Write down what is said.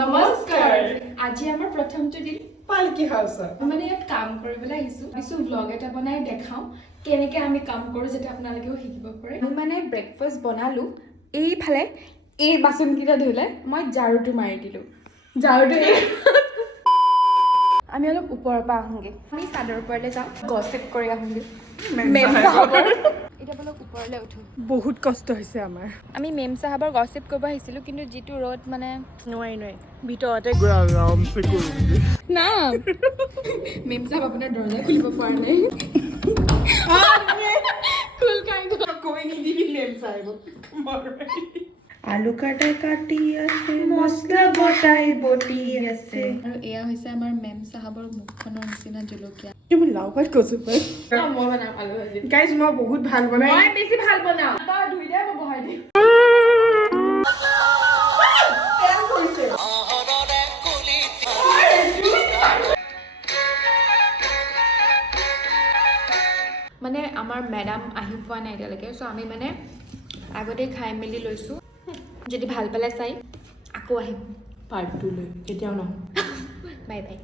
নমস্কাৰ আজি আমাৰ প্ৰথমটো দিন পালকি হাউসত মানে ইয়াত কাম কৰিবলৈ আহিছো ব্লগ এটা বনাই দেখাও কেনেকৈ আমি কাম কৰোঁ যাতে আপোনালোকেও শিকিব পাৰে আমি মানে ব্ৰেকফাষ্ট বনালো এইফালে এই বাচনকেইটা ধুলে মই ঝাৰুটো মাৰি দিলো ঝাৰুটো আমি অলপ ওপৰৰ পৰা আহোঁগে আমি চাদৰ ওপৰলৈ যাওঁ গছিপ কৰি আহোঁগে মেম চাহাবৰ এতিয়া বলক ওপৰলৈ উঠো বহুত কষ্ট হৈছে আমাৰ আমি মেম চাহাবৰ গছিপ কৰিব আহিছিলোঁ কিন্তু যিটো ৰ'দ মানে নোৱাৰি ভিতৰতে আৰামছে কৰিমগে না মেম চাহাব আপোনাৰ দৰজা খুলিব পৰা নাই খুল কাই কৈ নিদিবি মেম চাহিব আলু কাটা কাটি আছে মছলা বটাই বটি আছে আৰু এয়া হৈছে আমাৰ মেম চাহাবৰ মুখখনৰ নিচিনা জলকীয়া তুমি লাও পাত কচু পাত মই বনাম আলু ভাজি গাইজ মই বহুত ভাল বনাই মই বেছি ভাল বনাওঁ তই ধুই দে মই বহাই দিম মানে আমাৰ মেডাম আহি পোৱা নাই এতিয়ালৈকে চ' আমি মানে আগতে খাই মেলি লৈছোঁ যদি ভাল পালে চাই আকৌ আহিম পাৰ্ট 2 লৈ কেতিয়াও নহয় বাই বাই